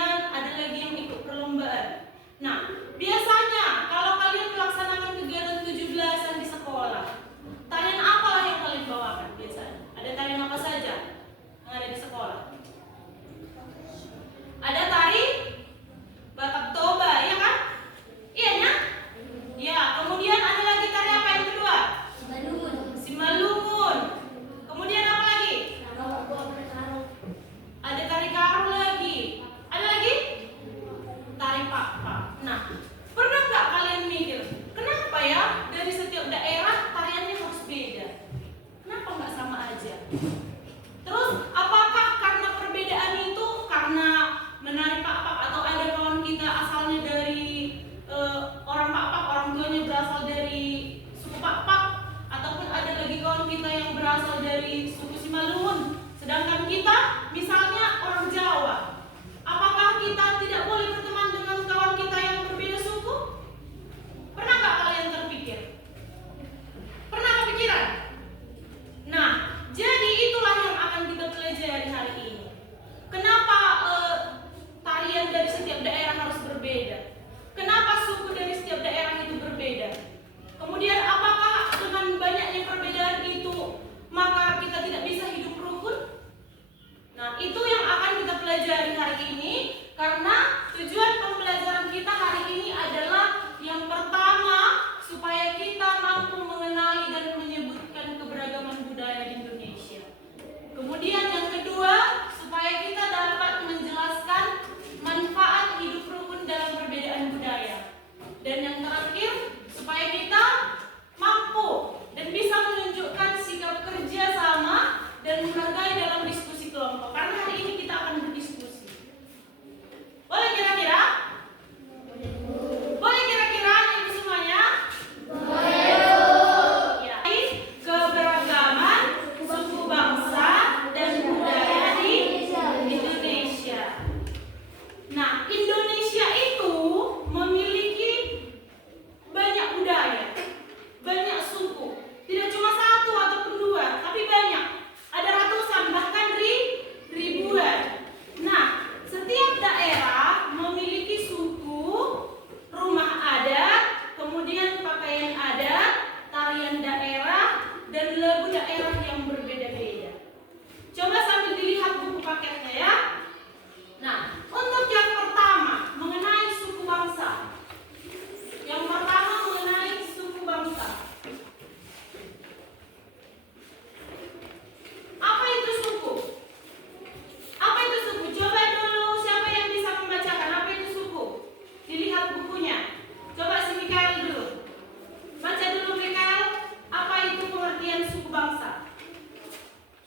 kemudian ada lagi yang ikut perlombaan. Nah, biasanya kalau kalian melaksanakan kegiatan 17-an di sekolah, tarian apalah yang kalian bawakan biasanya? Ada tarian apa saja yang ada di sekolah? Ada tari Batak Toba, ya kan? Iya ya? Ya, kemudian ada lagi tari apa yang kedua? Simalungun. Kemudian apa lagi? Ada tari karung lagi. Ada lagi? Tari pak-pak. Nah, pernah nggak kalian mikir, kenapa ya dari setiap daerah tariannya harus beda? Kenapa nggak sama aja? Terus, apakah karena perbedaan itu karena menari pak-pak atau ada kawan kita asalnya dari orang pak-pak, orang tuanya berasal dari suku pak-pak, ataupun ada lagi kawan kita yang berasal dari suku Simalungun, sedangkan kita misalnya orang Jawa. Apakah kita tidak boleh berteman dengan kawan kita yang berbeda suku? Pernah nggak kalian terpikir? Pernah kepikiran? Nah, jadi itulah yang akan kita pelajari hari ini. Kenapa tarian dari setiap daerah harus berbeda? Kenapa suku dari setiap daerah itu berbeda? Kemudian apakah dengan banyaknya perbedaan itu maka kita tidak bisa hidup rukun? Nah, itu yang akan kita pelajari hari ini, karena tujuan pembelajaran kita hari ini adalah yang pertama, supaya kita mampu mengenali dan menyebutkan keberagaman budaya di Indonesia. Kemudian yang kedua, supaya kita dapat menjelaskan manfaat hidup rukun dalam perbedaan budaya. Dan yang terakhir, supaya kita mampu dan bisa menunjukkan sikap kerja sama dan menghargai dalam diskusi kelompok. Karena hari ini kita akan berdiskusi. Boleh kira-kira? Boleh kira-kira ibu semuanya? Boleh. Ya. Keberagaman suku bangsa dan budaya di Indonesia. Nah, Indonesia itu memiliki banyak budaya, banyak suku. Tidak cuma satu ataupun dua, tapi banyak. Ada ratusan, bahkan ribuan. Nah, setiap daerah memiliki suku, rumah adat, kemudian pakaian adat, tarian daerah, dan lagu daerah yang berbeda-beda. Coba sambil dilihat buku paketnya ya. Nah, untuk yang pertama mengenai suku bangsa. Yang pertama mengenai suku bangsa. Apa itu suku? Apa itu suku? Coba dulu siapa yang bisa membacakan apa itu suku? Dilihat bukunya. Coba si Mikael dulu. Baca dulu Mikael, apa itu pengertian suku bangsa?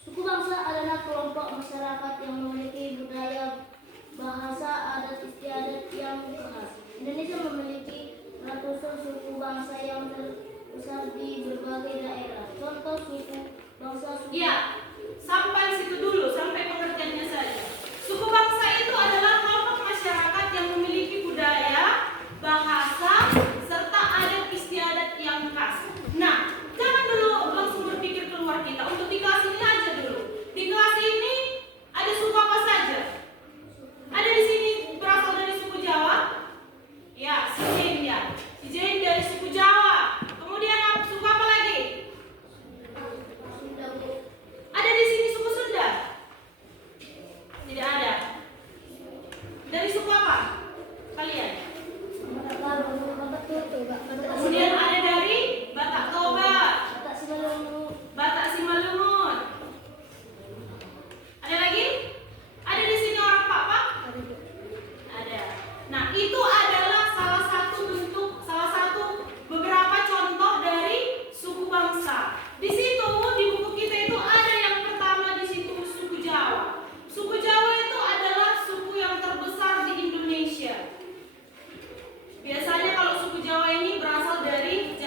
Suku bangsa adalah kelompok masyarakat yang memiliki budaya, bahasa, adat istiadat yang khas. Indonesia memiliki ratusan suku bangsa yang tersebar di berbagai daerah. Contoh suku bangsa suku. Ya, sampai situ dulu, sampai pengertiannya saja. Suku bangsa itu adalah kelompok masyarakat yang memiliki budaya, bahasa, serta adat istiadat yang khas. Nah, jangan dulu langsung berpikir keluar kita. Untuk di kelas ini aja dulu. Di kelas ini ada suku apa saja? Ada di sini berasal dari suku Jawa? Ya, si Jane ya. Si Jane dari suku Jawa. Kemudian suku apa lagi? Ada di sini suku Sunda? Tidak ada. Dari suku apa? Kalian? Kemudian ada dari Batak Toba, Batak Simalungun. Ada lagi? Ada di sini orang Pak-Pak? Ada. Nah, itu adalah salah satu beberapa contoh dari suku bangsa. Di situ di buku kita itu ada yang pertama di situ suku Jawa. Suku Jawa itu adalah suku yang terbesar di Indonesia. Biasanya kalau suku Jawa ini berasal dari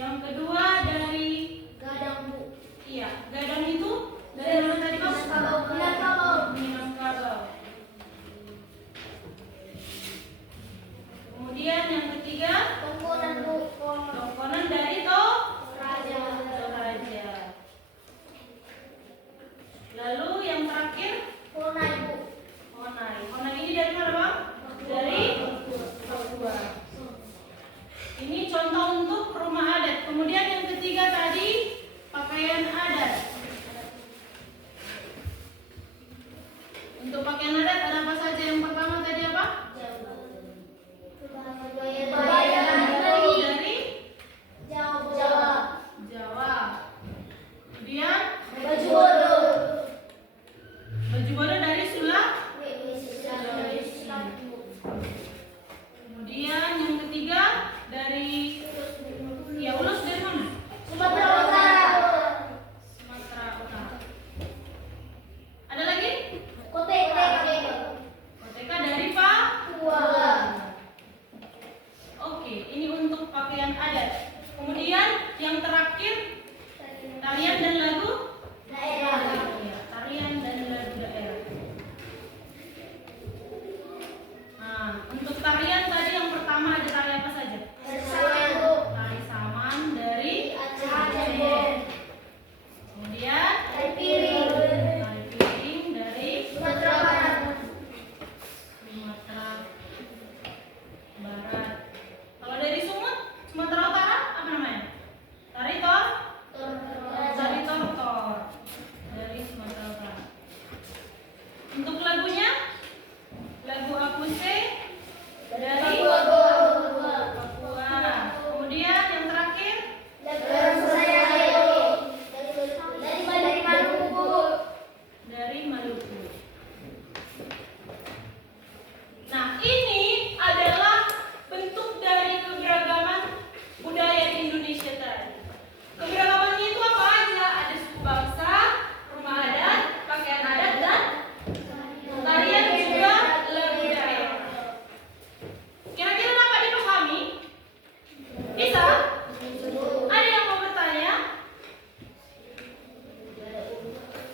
Yang kedua dari Gadang, Bu. iya, gadang itu dari mana tadi Mas? Minangkabau. Kemudian yang ketiga Tongkonan, Bu. Tongkonan dari Raja. Toraja. Lalu yang terakhir Honai, Bu. Honai. Honai ini dari mana Bang? Dari Papua. Ini contoh untuk rumah adat. Kemudian yang ketiga tadi pakaian adat. Untuk pakaian adat ada apa saja? Yang pertama tadi apa? Kebaya Dari Jawa. Jawa. Kemudian Baju bodo. baju bodo dari Kemudian yang ketiga dari ya ulus dari mana? Sumatera Utara. Sumatera Utara. Ada lagi? Koteka. Koteka dari Papua. Papua. Oke, ini untuk pakaian adat. Kemudian yang terakhir tarian dan lagu Daerah. ya, tarian dan lagu daerah. Nah, untuk tarian tadi yang pertama ada tari apa saja? Tari saman dari Aceh. Kemudian tari piring dari Sumatera Barat. Sumatera Barat. Kalau dari Sumatera Utara apa namanya? Tari tortor dari Sumatera Utara. Untuk lagunya, lagu Akuse dari Papua. Kemudian yang terakhir dari Maluku. Nah, ini adalah bentuk dari keberagaman budaya di Indonesia tadi. Keberagamannya itu apa aja? Ada suku bangsa, rumah adat, pakaian adat, dan tarian juga lagu daerah. Kira-kira dapat dipahami? Bisa? Ada yang mau bertanya?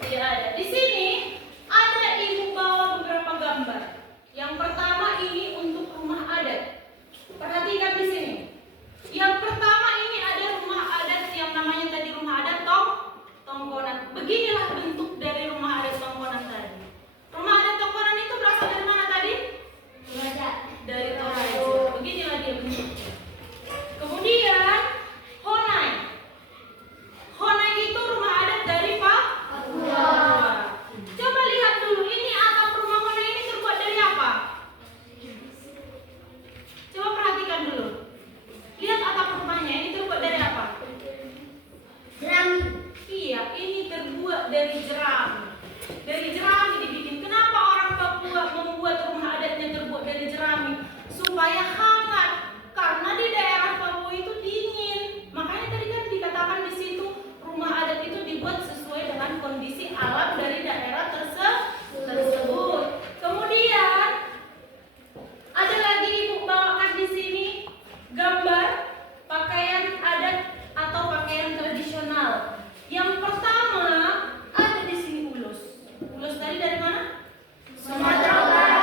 Tidak ada. Di sini ada ibu bawa beberapa gambar. Yang pertama ini untuk rumah adat. Perhatikan di sini. Yang pertama ini ada rumah adat yang namanya tadi rumah adat Tongkonan. Beginilah bentuk dari rumah adat Tongkonan tadi. Rumah adat Tongkonan itu berasal dari mana tadi? Dari Toraja. Beginilah dia bentuknya. Kemudian Honai. Honai itu rumah adat dari Papua. Coba lihat dulu, ini atap rumah Honai ini terbuat dari apa? Coba perhatikan dulu. Lihat atap rumahnya ini terbuat dari apa? Iya, ini terbuat dari jerami. Dari jerami dibikin. Kenapa orang Papua membuat rumah adatnya terbuat dari jerami? Supaya hangat. Karena di daerah Papua itu dingin. Makanya tadi kan dikatakan di situ rumah adat itu dibuat sesuai dengan kondisi alam dari daerah tersebut. Kemudian ada lagi ibu bawakan di sini gambar pakaian adat atau pakaian tradisional. Yang pertama ada di sini ulus. Ulus tadi dari mana? Sumatera Utara.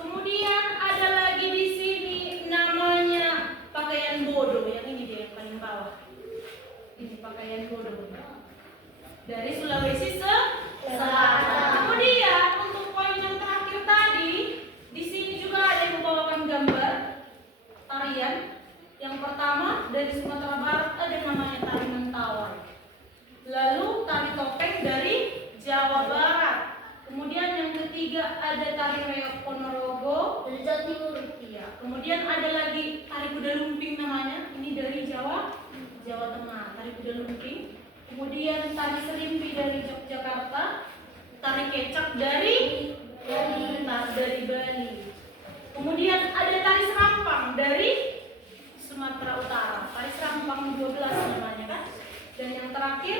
Kemudian ada lagi di sini namanya pakaian bodo. Yang ini dia yang paling bawah. Ini pakaian bodo dari Sulawesi Selatan. Kemudian untuk poin yang terakhir tadi, di sini juga ada yang membawakan gambar tarian. Yang pertama dari Sumatera Barat ada namanya tari Mentawai. Lalu tari topeng dari Jawa Barat. Kemudian yang ketiga ada tari reok Ponorogo Dari Jawa Timur. Iya. Kemudian ada lagi tari kuda lumping namanya. Ini dari Jawa Tengah. Tari kuda lumping. Kemudian tari serimpi dari Yogyakarta. Tari kecak dari Bali. Kemudian ada tari serampang dari Sumatera Utara. Tari serampang 12 namanya kan. Dan yang terakhir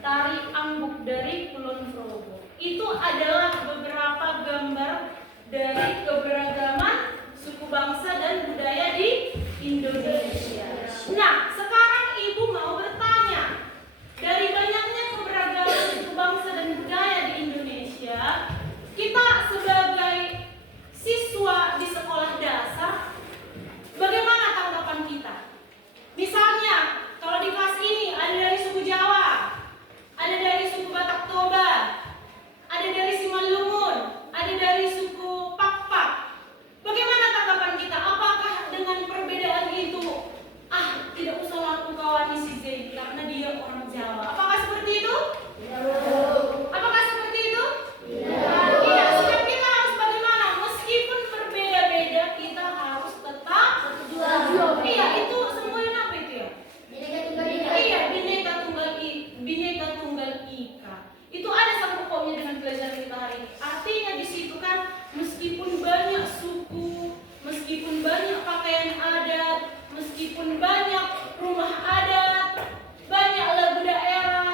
tari angbuk dari Kulon Progo. Itu adalah beberapa gambar dari keberagaman suku bangsa dan budaya di Indonesia. Nah, sekarang jadi karena dia orang Jawa. Apakah seperti itu? Apakah seperti itu? Iya, sikap kita harus bagaimana? Meskipun berbeda-beda, kita harus tetap iya, itu semboyan apa itu ya? Iya, Bhinneka Tunggal Ika. Itu ada sangkut pautnya dengan pelajaran kita hari ini. Artinya di situ kan meskipun banyak suku, meskipun banyak pakaian adat, meskipun banyak rumah adat, banyak lagu daerah,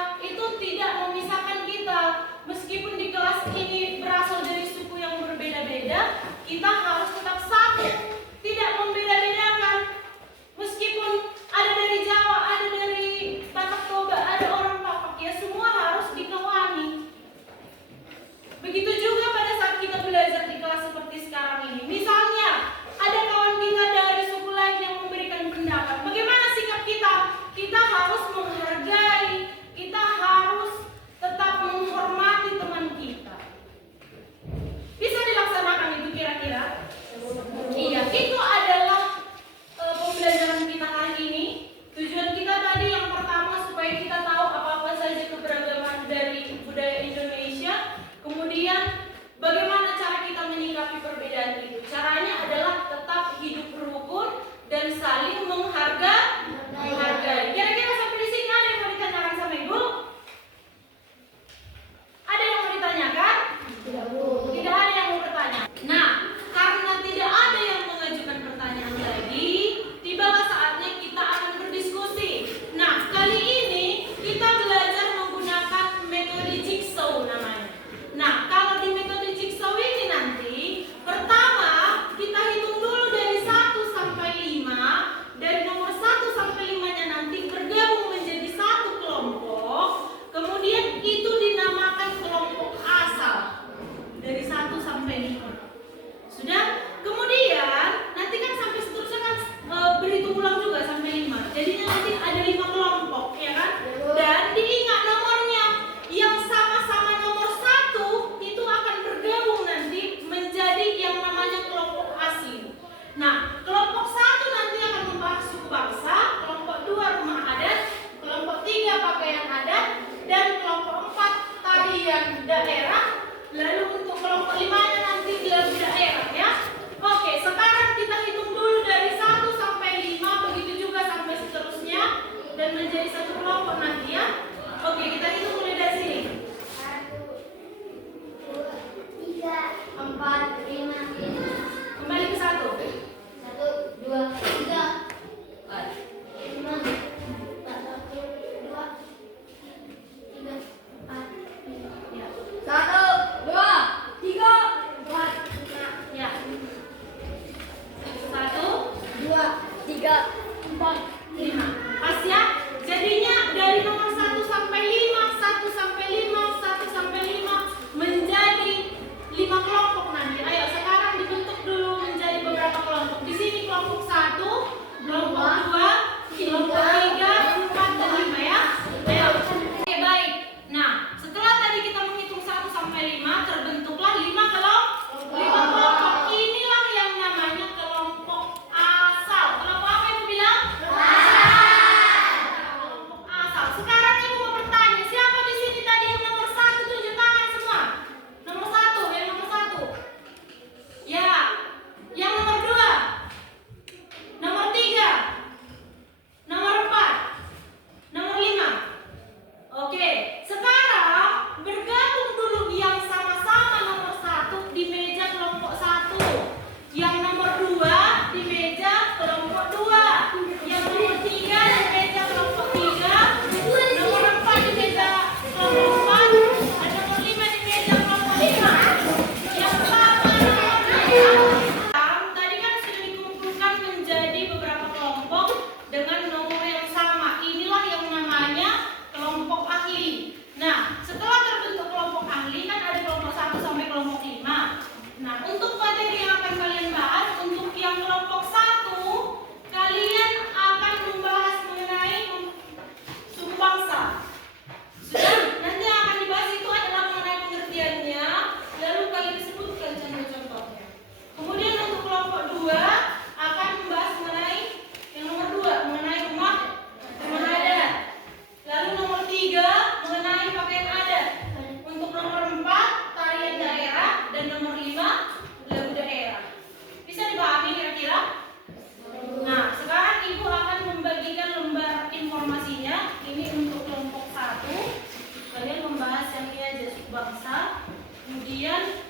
Kemudian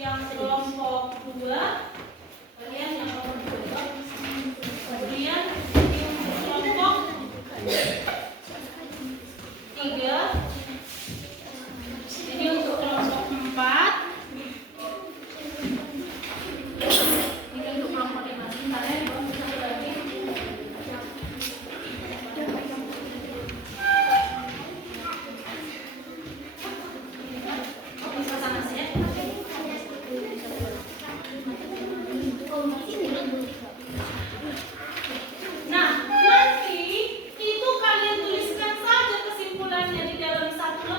yang kelompok 2, kalian yang kelompok 2. Kemudian ini untuk kelompok 3. Ini untuk kelompok 4. Ini untuk kelompok 5. Sebentar ya, satu lagi. Bisa sana saja. Nah, nanti itu kalian tuliskan saja kesimpulannya di dalam satu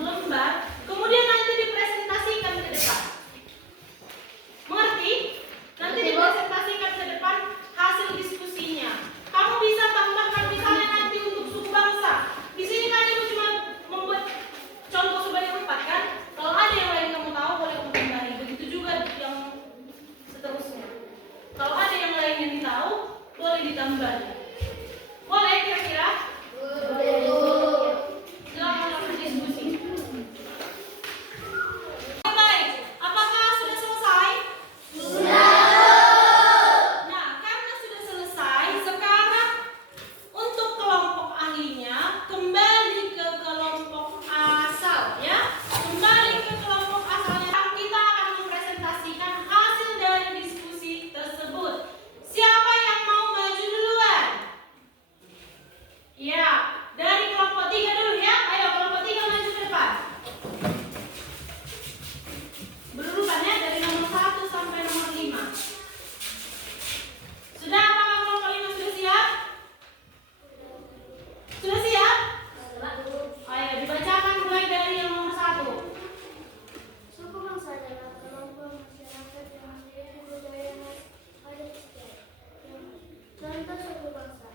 lembar, kemudian nanti dipresentasikan ke depan. Mengerti? Nanti dipresentasikan ke depan hasil diskusinya. Kamu bisa tambahkan misalnya nanti untuk suku bangsa. Di sini kan ibu cuma membuat contoh sebanyak 4 kan? Kalau ada yang lain kamu tahu boleh kamu tambahin. Begitu juga yang seterusnya. Kalau ada yang lain yang tahu boleh ditambah. Boleh kira-kira? Silakan langsung diskusi. Baik, apakah sudah selesai? Nah, karena sudah selesai, sekarang untuk kelompok ahlinya kembali ke kelompok asal ya. Kembali ke kelompok asalnya, kita akan mempresentasikan hasil dari diskusi tersebut. Siapa yang mau maju duluan? Ya, dari kelompok 3 dulu ya. Ayo kelompok 3 maju ke depan. Berurutan ya, dari nomor 1 sampai nomor 5. Sudah apakah kelompok 5 sudah siap? Sudah siap? Ayo dibacakan mulai dari yang nomor 1. Suku bangsa adalah kelompok masyarakat yang memiliki budaya adat istiadat. Contoh suku bangsa: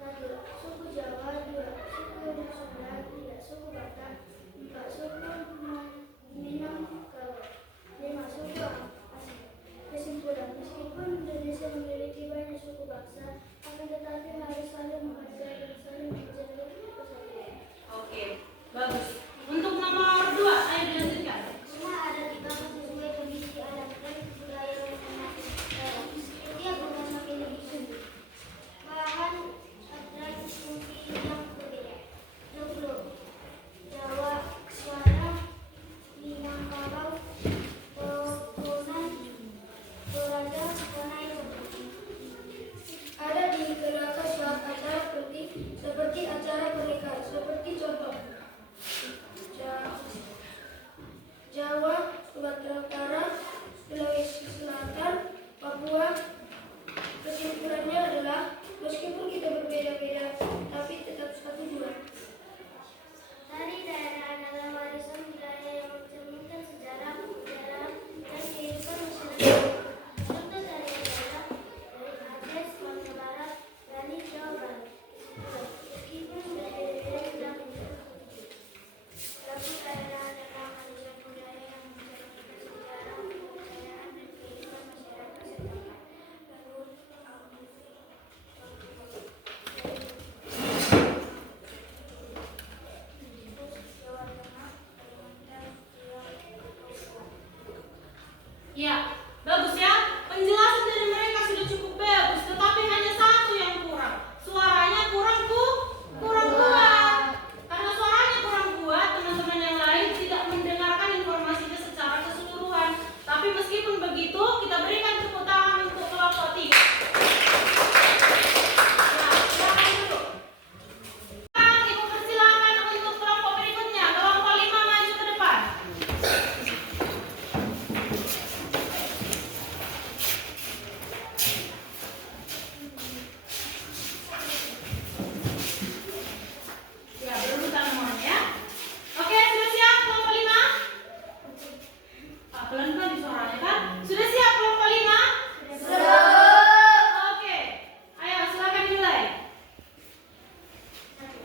1. Suku Jawa, 2. Suku Sunda, 3. Suku Batak, 4. Suku Minangkabau, 5. Suku Asli. Kesimpulan: meskipun Indonesia memiliki banyak suku bangsa, akan tetapi harus saling menghargai dan saling menjaga persatuan. Oke, bagus. Untuk nomor 2, ayo dilanjutkan. Semua adat dibangun sesuai kondisi adat dan budaya masing-masing daerah. Setiap bangsa memiliki suku, bahan dan fungsi yang berbeda. 20. Jawa, Suara, Minangkabau, Pokonan, Toraja, Panai. Ada dikenakan saat acara penting seperti acara pernikahan. Seperti contoh Jawa, Sumatera Utara, Sulawesi Selatan, Papua. Kesimpulannya adalah meskipun kita berbeda-beda, tapi tetap satu jua. Tari daerah adalah warisan budaya yang mencerminkan sejarah, budaya, dan kehidupan masyarakat. Contoh tarian daerah dari Aceh, Sumatera Barat, Bali, Jawa Barat. Meskipun berbeda-beda, kita menjadi satu jua. Lagu daerah adalah warisan budaya yang mencerminkan sejarah, budaya, dan kehidupan masyarakat setempat. Lagu Jawa Tengah, Kalimantan, Riau, Papua. Ya, bagus ya. Penjelasan dari mereka sudah cukup bagus, tetapi hanya satu yang kurang. Suaranya kurang kuat. Karena suaranya kurang kuat, teman-teman yang lain tidak mendengarkan informasinya secara keseluruhan. Tapi meskipun begitu, kita berikan tepuk tangan untuk kelompok 3. Ya, silakan dulu. Sekarang Ibu persilakan untuk kelompok berikutnya. Kelompok 5 maju ke depan. Ya, berurutan nomornya ya. Oke, sudah siap kelompok 5? Pelan-pelan di suaranya kan. Sudah siap kelompok 5? Oke. Ayo silakan dimulai.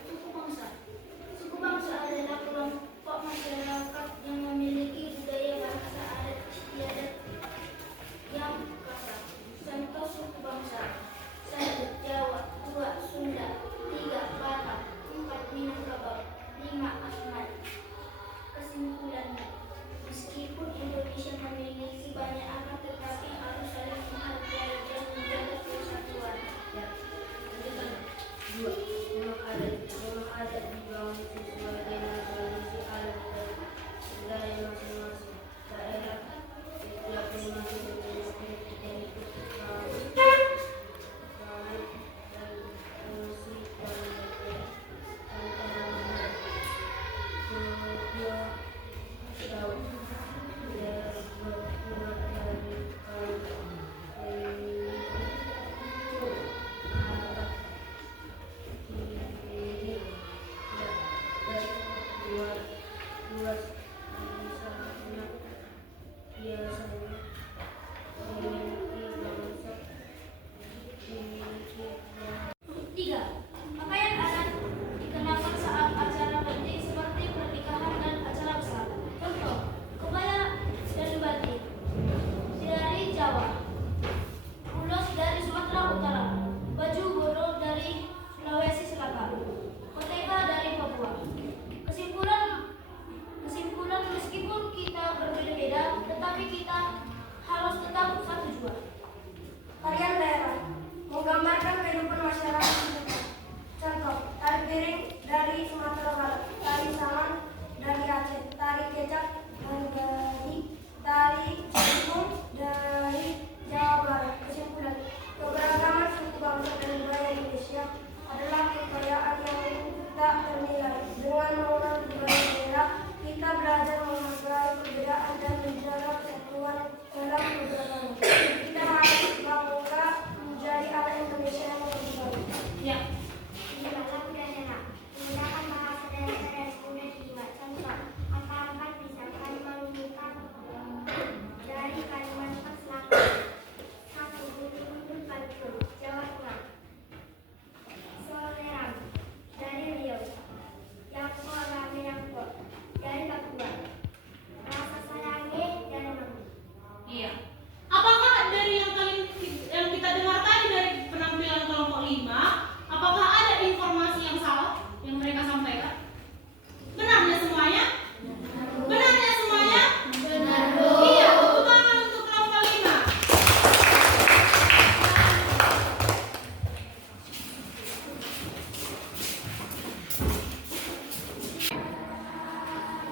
Suku bangsa. Suku bangsa adalah kelompok masyarakat yang memiliki budaya bahasa adat istiadat yang khas. Contoh suku bangsa: 1. Jawa, 2. Sunda, 3. Batak, 4. Minangkabau, 5. Asmat. Kesimpulannya, Meskipun Indonesia memiliki banyak anak, tetapi harus saling menghargai dan menjaga persatuan. Ya, lanjutkan. 2. Memang ada dibangun sebagai tradisi adat dan budaya masing-masing daerah. Setiap memiliki identitas dan fungsi dan antara kedua jauh berbuat dari Tiga, pakaian adat dikenakan saat acara penting seperti pernikahan dan acara besar. Contoh, kebaya dan batik dari Jawa, ulos dari Sumatera Utara, baju goro dari Sulawesi Selatan, koteka dari Papua. Kesimpulan meskipun kita berbeda-beda, tetapi kita harus tetap satu jua. Tarian daerah menggambarkan kehidupan masyarakat setempat. Contoh, tari piring dari Sumatera Barat, tari saman dari Aceh, tari kecak dari tari cengkung dari Jawa Barat. Kesimpulan, keberagaman suku bangsa dan budaya Indonesia adalah kekayaan yang tak ternilai. Dengan mengenal budaya daerah, kita belajar menghargai perbedaan dan menjaga persatuan dalam keberagaman. Kita harus bangga menjadi anak Indonesia yang lebih baik. Ya. Lagu dan enak menggunakan bahasa daerah dan mudah diingat. Contoh, angka-angka misalkan menunjukkan dari Kalimantan Selatan, satu Gunung Kalkun, Jawa Tengah, Solerang dari Riau, Yangko Rame Yangko dari Papua, Rasa Sayangi dari Maluku. Iya. Apakah dari yang kita dengar tadi dari penampilan kelompok 5, apakah ada informasi yang salah yang mereka sampaikan? Benarnya semuanya? Benarnya semuanya? Benar. Iya, tepuk tangan untuk kelompok 5.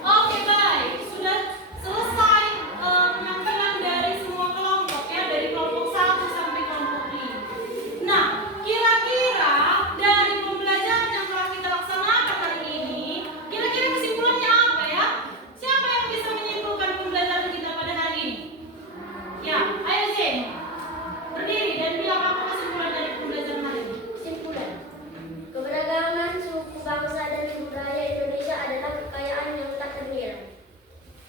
Oke, baik. Sudah selesai penampilan dari semua kelompok ya, dari kelompok 1 sampai kelompok 5. Nah, kira-kira dari pembelajaran yang telah kita laksanakan hari ini, kira-kira kesimpulannya apa ya? Siapa yang bisa menyimpulkan pembelajaran kita pada hari ini? Ya, ayo Zen. Berdiri dan bilang apa kesimpulan dari pembelajaran hari ini. Kesimpulan, keberagaman suku bangsa dan budaya Indonesia adalah kekayaan yang tak ternilai.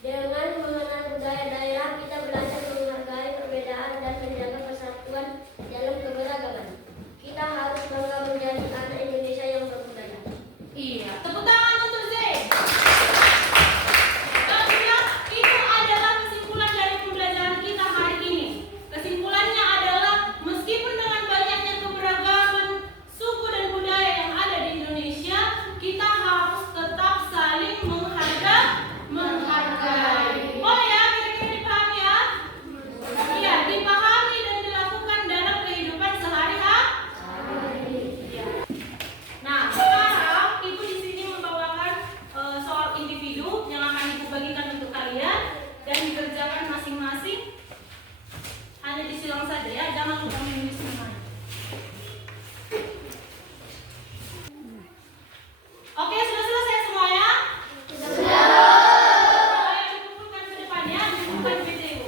Dengan mengenal budaya daerah, kita belajar menghargai perbedaan dan menjaga persatuan dalam keberagaman. Kita harus bangga menjadi anak Indonesia yang berbudaya. Iya, tepuk tangan untuk Zen. Kemudian itu adalah kesimpulan dari pembelajaran kita hari ini. Kesimpulannya adalah meskipun dengan banyaknya keberagaman suku dan budaya yang ada di Indonesia, kita harus tetap saling menghargai. Oh ya, kira-kira dipahami ya? Iya, dipahami dan dilakukan dalam kehidupan sehari-hari. Ya. Nah, sekarang Ibu di sini membawakan soal individu yang akan Ibu bagikan untuk kalian dan dikerjakan masing-masing. Hanya disilang saja ya, jangan lupa menulis namanya. Oke, sudah selesai semuanya? Sudah. Ayo dikumpulkan ke depannya, dikumpulkan ke video.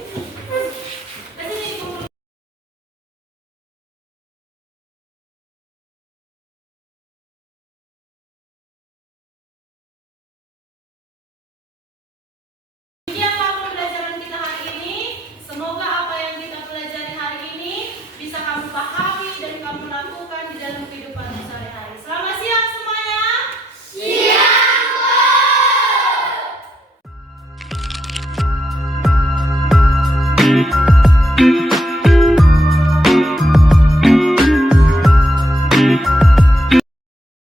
Ke sini dikumpulkan. Demikianlah pembelajaran kita hari ini. Semoga apa yang kita pelajari hari ini bisa kamu pahami dan kamu lakukan di dalam kehidupan sehari-hari. Selamat siang semuanya. Siang, Bu.